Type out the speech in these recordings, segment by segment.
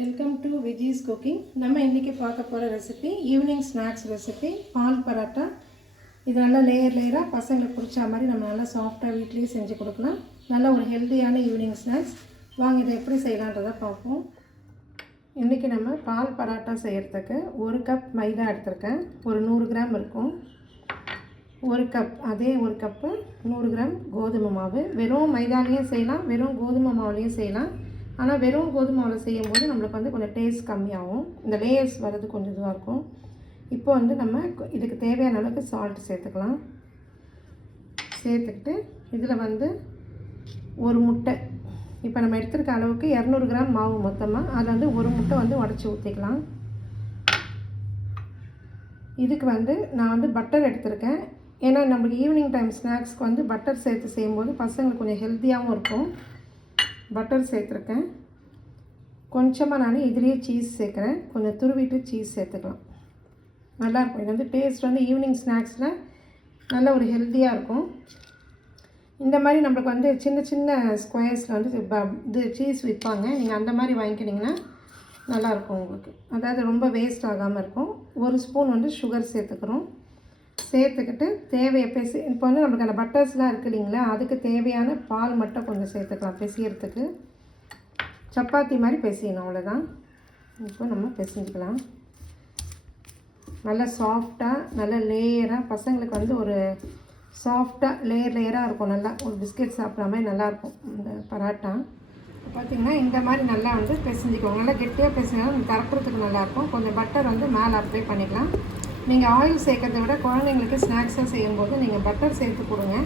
Welcome to Viji's cooking நம்ம இன்றைக்கி பார்க்க போகிற ரெசிபி ஈவினிங் ஸ்நாக்ஸ் ரெசிபி பால் பரோட்டா. இது நல்லா லேயர் லேயராக பசங்களுக்கு பிடிச்ச மாதிரி நம்ம நல்லா சாஃப்டாக வீட்லேயே செஞ்சு கொடுக்கலாம். நல்ல ஒரு ஹெல்த்தியான ஈவினிங் ஸ்நாக்ஸ் வாங்க இதை எப்படி செய்யலான்றதை பார்ப்போம். இன்றைக்கி நம்ம பால் பரோட்டா செய்கிறதுக்கு ஒரு கப் மைதா எடுத்திருக்கேன். ஒரு நூறு கிராம் இருக்கும். ஒரு கப் அதே ஒரு கப்பு நூறு கிராம் கோதுமை மாவு. வெறும் மைதாலையும் செய்யலாம் வெறும் கோதுமை மாவுலேயும் செய்யலாம். ஆனால் வெறும் கோதுமை மாவில் செய்யும்போது நம்மளுக்கு வந்து கொஞ்சம் டேஸ்ட் கம்மியாகும். இந்த லேயர்ஸ் வர்றது கொஞ்சம் இதுவாக இருக்கும். இப்போ வந்து நம்ம இதுக்கு தேவையான அளவுக்கு சால்ட் சேர்த்துக்கலாம். சேர்த்துக்கிட்டு இதில் வந்து ஒரு முட்டை. இப்போ நம்ம எடுத்துருக்க அளவுக்கு இரநூறு கிராம் மாவு மொத்தமாக அதில் வந்து ஒரு முட்டை வந்து உடச்சி ஊற்றிக்கலாம் இதுக்கு வந்து நான் வந்து பட்டர் எடுத்திருக்கேன். ஏன்னா நம்மளுக்கு ஈவினிங் டைம் ஸ்நாக்ஸ்க்கு வந்து பட்டர் சேர்த்து செய்யும்போது பசங்களுக்கு கொஞ்சம் ஹெல்த்தியாகவும் இருக்கும். பட்டர் சேர்த்துருக்கேன். கொஞ்சமாக நான் இதுலேயே சீஸ் சேர்க்குறேன். கொஞ்சம் துருவிட்டு சீஸ் சேர்த்துக்கலாம். நல்லாயிருக்கும் இது வந்து டேஸ்ட் வந்து ஈவினிங் ஸ்நாக்ஸில் நல்ல ஒரு ஹெல்த்தியாக இருக்கும். இந்த மாதிரி நம்மளுக்கு வந்து சின்ன சின்ன ஸ்கொயர்ஸில் வந்து ப- இது சீஸ் விற்பாங்க. நீங்கள் அந்த மாதிரி வாங்கிக்கிட்டிங்கன்னா நல்லாயிருக்கும் உங்களுக்கு. அதாவது ரொம்ப வேஸ்ட் ஆகாமல் இருக்கும். ஒரு ஸ்பூன் வந்து சுகர் சேர்த்துக்கிறோம். சேர்த்துக்கிட்டு தேவையை பெசி இப்போ வந்து நம்மளுக்கு அந்த பட்டர்ஸ்லாம் இருக்கு இல்லைங்களா? அதுக்கு தேவையான பால் மட்டும் கொஞ்சம் சேர்த்துக்கலாம் பிசையறதுக்கு. சப்பாத்தி மாதிரி பிசையணும் அவ்வளோதான் இப்போ நம்ம பிசைஞ்சுக்கலாம். நல்லா சாஃப்டாக நல்ல லேயராக பசங்களுக்கு வந்து ஒரு சாஃப்டாக லேயர் லேயராக இருக்கும். நல்லா ஒரு பிஸ்கெட் சாப்பிட்ற மாதிரி நல்லாயிருக்கும் இந்த பராட்டா. பார்த்திங்கன்னா இந்த மாதிரி நல்லா வந்து பிசைஞ்சிக்கோங்க. நல்லா கெட்டியாக பிசைஞ்சாலும் திறக்கிறதுக்கு நல்லாயிருக்கும். கொஞ்சம் பட்டர் வந்து மேலே அப்ளை பண்ணிக்கலாம். நீங்கள் ஆயில் சேர்க்கறத விட குழந்தைங்களுக்கு ஸ்நாக்ஸாக செய்யும்போது நீங்கள் பட்டர் சேர்த்து கொடுங்க.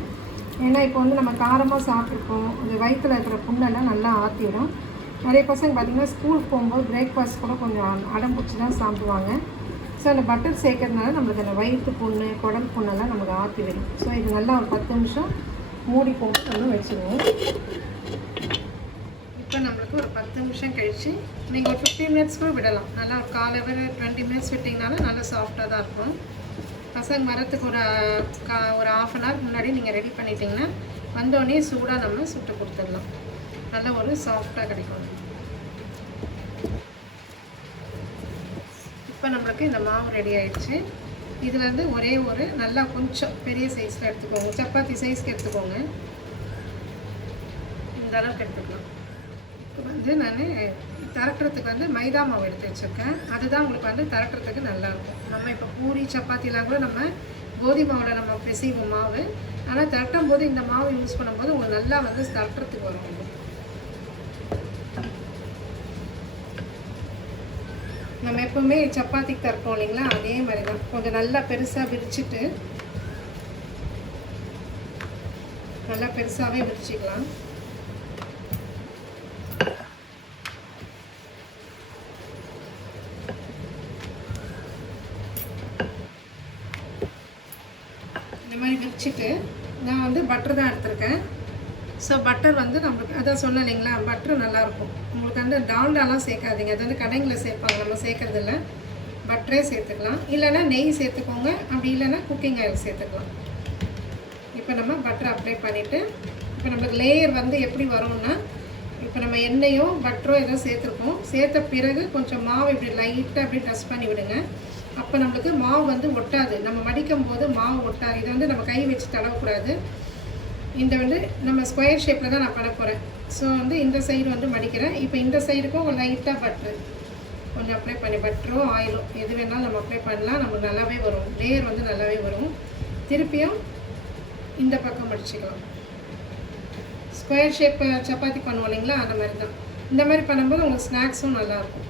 ஏன்னா இப்போ வந்து நம்ம காரமாக சாப்பிட்ருக்கோம் அது வயிற்றில் இருக்கிற புண்ணெல்லாம் நல்லா ஆற்றிடும் நிறைய பசங்க பார்த்திங்கன்னா ஸ்கூலுக்கு போகும்போது பிரேக்ஃபாஸ்ட் கூட கொஞ்சம் அடம் பிடிச்சி தான் சாப்பிடுவாங்க. ஸோ அந்த பட்டர் சேர்க்கறதுனால நம்மளுக்கு அந்த வயிற்று புண்ணு குடல் புண்ணெல்லாம் நமக்கு ஆற்றி வரும் ஸோ இது நல்லா ஒரு பத்து நிமிஷம் மூடி போட்டு வச்சுருவோம். இப்போ நம்மளுக்கு ஒரு பத்து நிமிஷம் கழித்து நீங்கள் ஒரு ஃபிஃப்டீன் மினிட்ஸ் கூட விடலாம். நல்லா ஒரு கால் ஹவர் டுவெண்ட்டி மினிட்ஸ் விட்டிங்கனாலும் நல்லா சாஃப்டாக தான் இருக்கும். பசங்க வரத்துக்கு ஒரு கா ஒரு ஆஃப் அன் ஹவர் முன்னாடி நீங்கள் ரெடி பண்ணிட்டீங்கன்னா வந்தோடனே சூடாக நம்ம சுட்டு கொடுத்துடலாம். நல்ல ஒரு சாஃப்டாக கிடைக்கும். இப்போ நம்மளுக்கு இந்த மாவு ரெடி ஆயிடுச்சு. இது வந்து ஒரே ஒரு நல்லா கொஞ்சம் பெரிய சைஸில் எடுத்துக்கோங்க. சப்பாத்தி சைஸ்க்கு எடுத்துக்கோங்க. இந்த அளவுக்கு எடுத்துக்கலாம். வந்து நான் திரட்டுறதுக்கு வந்து மைதா மாவு எடுத்து வச்சுருக்கேன். அதுதான் உங்களுக்கு வந்து திரட்டுறதுக்கு நல்லாயிருக்கும் நம்ம இப்போ பூரி சப்பாத்திலாம் கூட நம்ம கோதுமை மாவில் நம்ம பிசைவோம் மாவு. ஆனால் திரட்டும் போது இந்த மாவு யூஸ் பண்ணும்போது உங்களுக்கு நல்லா வந்து திரட்டுறதுக்கு வரும். நம்ம எப்பவுமே சப்பாத்திக்கு திரட்டோம் இல்லைங்களா? அதே மாதிரி தான் கொஞ்சம் நல்லா பெருசாக விரிச்சிட்டு நல்லா பெருசாகவே விரிச்சிக்கலாம். வச்சுட்டு நான் வந்து பட்டர் தான் எடுத்திருக்கேன். ஸோ பட்டர் வந்து நம்மளுக்கு அதான் சொன்னேன் இல்லைங்களா பட்டர் நல்லாயிருக்கும். உங்களுக்கு வந்து டால்டாலாம் சேர்க்காதீங்க. அது வந்து கடைங்களில் சேர்ப்பாங்க. நம்ம சேர்க்கறது பட்டரே சேர்த்துக்கலாம். இல்லைன்னா நெய் சேர்த்துக்கோங்க. அப்படி இல்லைன்னா குக்கிங் ஆயில் சேர்த்துக்கலாம். இப்போ நம்ம பட்டர் அப்ளை பண்ணிவிட்டு இப்போ நம்மளுக்கு லேயர் வந்து எப்படி வரும்னா இப்போ நம்ம எண்ணெயோ பட்டரோ எதுவும் சேர்த்துருக்கோம். சேர்த்த பிறகு கொஞ்சம் மாவு இப்படி லைட்டாக அப்படி டச் பண்ணி விடுங்க. அப்போ நம்மளுக்கு மாவு வந்து ஒட்டாது. நம்ம மடிக்கும் போது மாவு ஒட்டாது. இதை வந்து நம்ம கை வச்சு தடவக்கூடாது. இந்த வந்து நம்ம ஸ்கொயர் ஷேப்பில் தான் நான் பண்ண போகிறேன் ஸோ வந்து இந்த சைடு வந்து மடிக்கிறேன். இப்போ இந்த சைடுக்கும் லைட்டாக பட்ரு கொஞ்சம் அப்ளை பண்ணி பட்டரோ ஆயிலோ எது வேணாலும் நம்ம அப்ளை பண்ணலாம். நமக்கு நல்லாவே வரும். லேயர் வந்து நல்லாவே வரும். திருப்பியும் இந்த பக்கம் மடிச்சுக்கலாம். ஸ்கொயர் ஷேப் சப்பாத்தி பண்ணுவோம் இல்லைங்களா? அந்த மாதிரி தான். இந்த மாதிரி பண்ணும்போது உங்களுக்கு ஸ்நாக்ஸும் நல்லாயிருக்கும்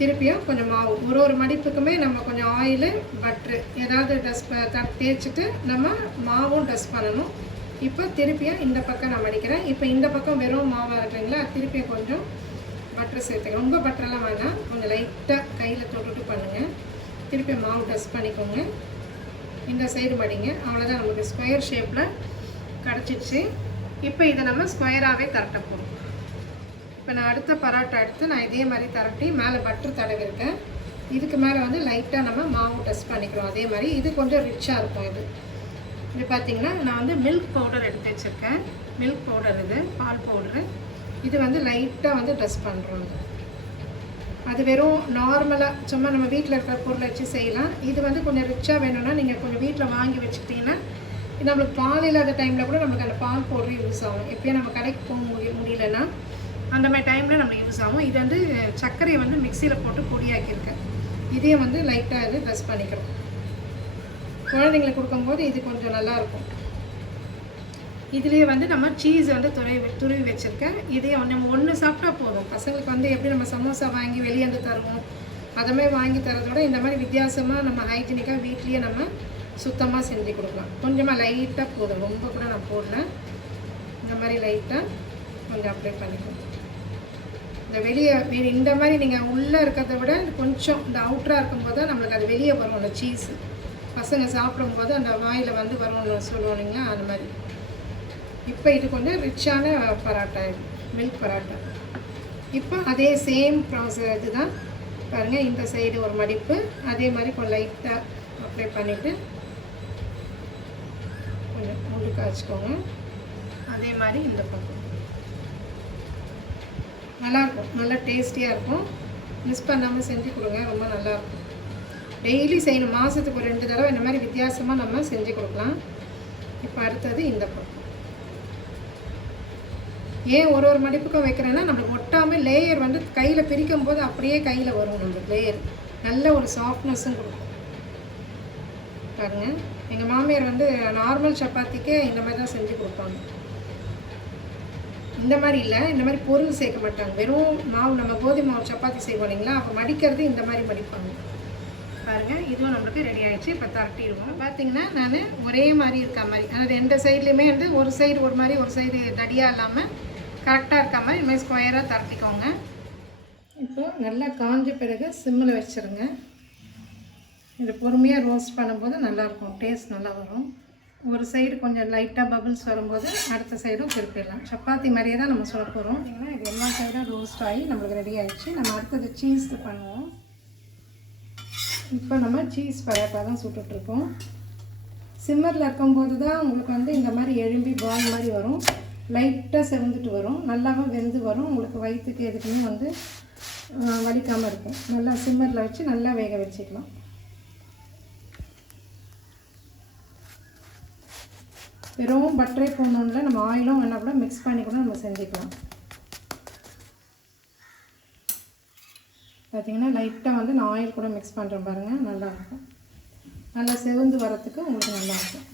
திருப்பியும் கொஞ்சம் மாவு. ஒரு ஒரு மடிப்புக்குமே நம்ம கொஞ்சம் ஆயிலு பட்ரு ஏதாவது டஸ்ட் தேய்ச்சிட்டு நம்ம மாவும் டஸ்ட் பண்ணணும். இப்போ திருப்பியும் இந்த பக்கம் நான் மடிக்கிறேன். இப்போ இந்த பக்கம் வெறும் மாவாக இருக்குங்களா? திருப்பியும் கொஞ்சம் பட்டர் சேர்த்துக்க ரொம்ப பட்டரெல்லாம் வேணாம். கொஞ்சம் லைட்டாக கையில் தொட்டுட்டு பண்ணுங்கள் திருப்பி மாவு டஸ்ட் பண்ணிக்கோங்க. இந்த சைடு மடிங்க. அவ்வளோதான் நமக்கு ஸ்கொயர் ஷேப்பில் கிடச்சிடுச்சு இப்போ இதை நம்ம ஸ்கொயராகவே கரெக்டாக போடுவோம் இப்போ நான் அடுத்த பரோட்டா எடுத்து நான் இதே மாதிரி தரட்டி மேலே பட்டர் தடவிருக்கேன் இதுக்கு மேலே வந்து லைட்டாக நம்ம மாவு டஸ்ட் பண்ணிக்கிறோம். அதே மாதிரி இது கொஞ்சம் ரிச்சாக இருக்கும் இது. இது பார்த்தீங்கன்னா நான் வந்து மில்க் பவுடர் எடுத்து வச்சுருக்கேன். மில்க் பவுடர் இது பால் பவுடரு இது வந்து லைட்டாக வந்து ட்ரெஸ் பண்ணுறோம் அது வெறும் நார்மலாக சும்மா நம்ம வீட்டில் இருக்கிற பொருளை வச்சு செய்யலாம். இது வந்து கொஞ்சம் ரிச்சாக வேணும்னா நீங்கள் கொஞ்சம் வீட்டில் வாங்கி வச்சுக்கிட்டிங்கன்னா நம்மளுக்கு பால் இல்லாத டைமில் கூட நமக்கு அந்த பால் பவுடர் யூஸ் ஆகும். எப்பயும் நம்ம கடைக்கு போக முடிய முடியலன்னா அந்த மாதிரி டைமில் நம்ம யூஸ் ஆகும் இது வந்து சர்க்கரையை வந்து மிக்சியில் போட்டு பொடியாக்கியிருக்கேன் இதே வந்து லைட்டாக இது ட்ரெஸ் பண்ணிக்கிறோம் குழந்தைங்களுக்கு கொடுக்கும்போது இது கொஞ்சம் நல்லாயிருக்கும் இதுலேயே வந்து நம்ம சீஸ் வந்து துருவி துருவி வச்சுருக்கேன். இதே நம்ம ஒன்று சாப்பிட்டா போதும். பசங்களுக்கு வந்து எப்படி நம்ம சமோசா வாங்கி வெளியே வந்து தருவோம் அதமாதிரி வாங்கி தரதோட இந்த மாதிரி வித்தியாசமாக நம்ம ஹைஜீனிக்காக வீட்லேயே நம்ம சுத்தமாக செஞ்சு கொடுக்கலாம். கொஞ்சமாக லைட்டாக போதும். ரொம்ப கூட நான் போடல. இந்த மாதிரி லைட்டாக கொஞ்சம் அப்ளை பண்ணிக்கலாம். இந்த வெளியே வெளி- இந்த மாதிரி நீங்கள் உள்ளே இருக்கிறத விட கொஞ்சம் இந்த அவுட்டராக இருக்கும்போது தான் நம்மளுக்கு அது வெளியே வரும் அந்த சீஸ் பசங்க சாப்பிடும்போது அந்த வாயில் வந்து வரும்னு சொல்லுவோம் இல்லைங்களா அந்த மாதிரி. இப்போ இது கொஞ்சம் ரிச்சான பராட்டா மில்க் பராட்டா. இப்போ அதே சேம் ப்ராசஸ் இதுதான். பாருங்கள் இந்த சைடு ஒரு மடிப்பு அதே மாதிரி கொஞ்சம் லைட்டாக அப்ளை பண்ணிவிட்டு கொஞ்சம் முள்ளு காய்ச்சிக்கோங்க. அதே மாதிரி இந்த பக்கம். நல்லாயிருக்கும். நல்லா டேஸ்டியாக இருக்கும் மிஸ் பண்ணாமல் செஞ்சு கொடுங்க. ரொம்ப நல்லாயிருக்கும். டெய்லி செய்யணும். மாதத்துக்கு ஒரு ரெண்டு தடவை இந்த மாதிரி வித்தியாசமாக நம்ம செஞ்சு கொடுக்கலாம். இப்போ அடுத்தது இந்த பக்கம் ஏன் ஒரு ஒரு மடிப்புக்கும் வைக்கிறேன்னா நம்மளுக்கு ஒட்டாமல் லேயர் வந்து கையில் பிரிக்கும் போது அப்படியே கையில் வரும் நம்மளுக்கு லேயர் நல்ல ஒரு சாஃப்ட்னஸும் கொடுக்கும். பாருங்கள் எங்கள் மாமியார் வந்து நார்மல் சப்பாத்திக்கே இந்த மாதிரி தான் செஞ்சு கொடுப்பாங்க. இந்த மாதிரி இல்லை இந்த மாதிரி பொருள் சேர்க்க மாட்டாங்க. வெறும் மாவு நம்ம கோதுமை மாவு சப்பாத்தி செய்வோம் இல்லைங்களா? அப்போ மடிக்கிறது இந்த மாதிரி மடிப்பாங்க. பாருங்கள் இதுவும் நம்மளுக்கு ரெடி ஆகிடுச்சு இப்போ தரட்டிடுவோம். பார்த்தீங்கன்னா நான் ஒரே மாதிரி இருக்க மாதிரி அதாவது ரெண்டு சைட்லேயுமே வந்து ஒரு சைடு ஒரு மாதிரி ஒரு சைடு தடியாக இல்லாமல் கரெக்டாக இருக்க மாதிரி இந்த மாதிரி ஸ்கொயராக தரட்டிக்கோங்க. இப்போ நல்லா காஞ்ச பிறகு சிம்மில் வச்சுருங்க. இது பொறுமையாக ரோஸ்ட் பண்ணும்போது நல்லாயிருக்கும் டேஸ்ட் நல்லா வரும். ஒரு சைடு கொஞ்சம் லைட்டாக பபிள்ஸ் வரும்போது அடுத்த சைடும் திருப்பிடலாம் சப்பாத்தி மாதிரியே தான் நம்ம சொல்ல போகிறோம் ஏன்னா இது எல்லா சைடும் ரோஸ்ட் ஆகி நம்மளுக்கு ரெடி ஆகிடுச்சு நம்ம அடுத்தது சீஸ் பண்ணுவோம். இப்போ நம்ம சீஸ் பரோட்டா தான் சுட்டுட்ருக்கோம். சிம்மரில் இருக்கும்போது தான் உங்களுக்கு வந்து இந்த மாதிரி எழும்பி பால் மாதிரி வரும். லைட்டாக செவந்துட்டு வரும். நல்லாவே வெந்து வரும். உங்களுக்கு வயிற்றுக்கு எதுக்குமே வந்து வலிக்காமல் இருக்கும். நல்லா சிம்மரில் வச்சு நல்லா வேக வச்சுக்கலாம். வெறும் பட்டரை போடணும்ல நம்ம ஆயிலும் வேணால் கூட மிக்ஸ் பண்ணி கூட நம்ம செஞ்சுக்கலாம். பார்த்திங்கன்னா லைட்டாக வந்து நான் ஆயில் கூட மிக்ஸ் பண்ணுறேன் பாருங்கள் நல்லாயிருக்கும். நல்லா செவந்து வரத்துக்கு உங்களுக்கு நல்லாயிருக்கும்.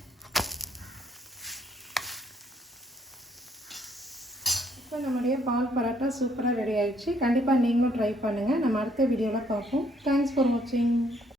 இப்போ நம்முடைய பால் பரோட்டா சூப்பராக ரெடி ஆகிடுச்சு கண்டிப்பாக நீங்களும் ட்ரை பண்ணுங்கள் நம்ம அடுத்த வீடியோவில் பார்ப்போம். தேங்க்ஸ் ஃபார் வாட்சிங்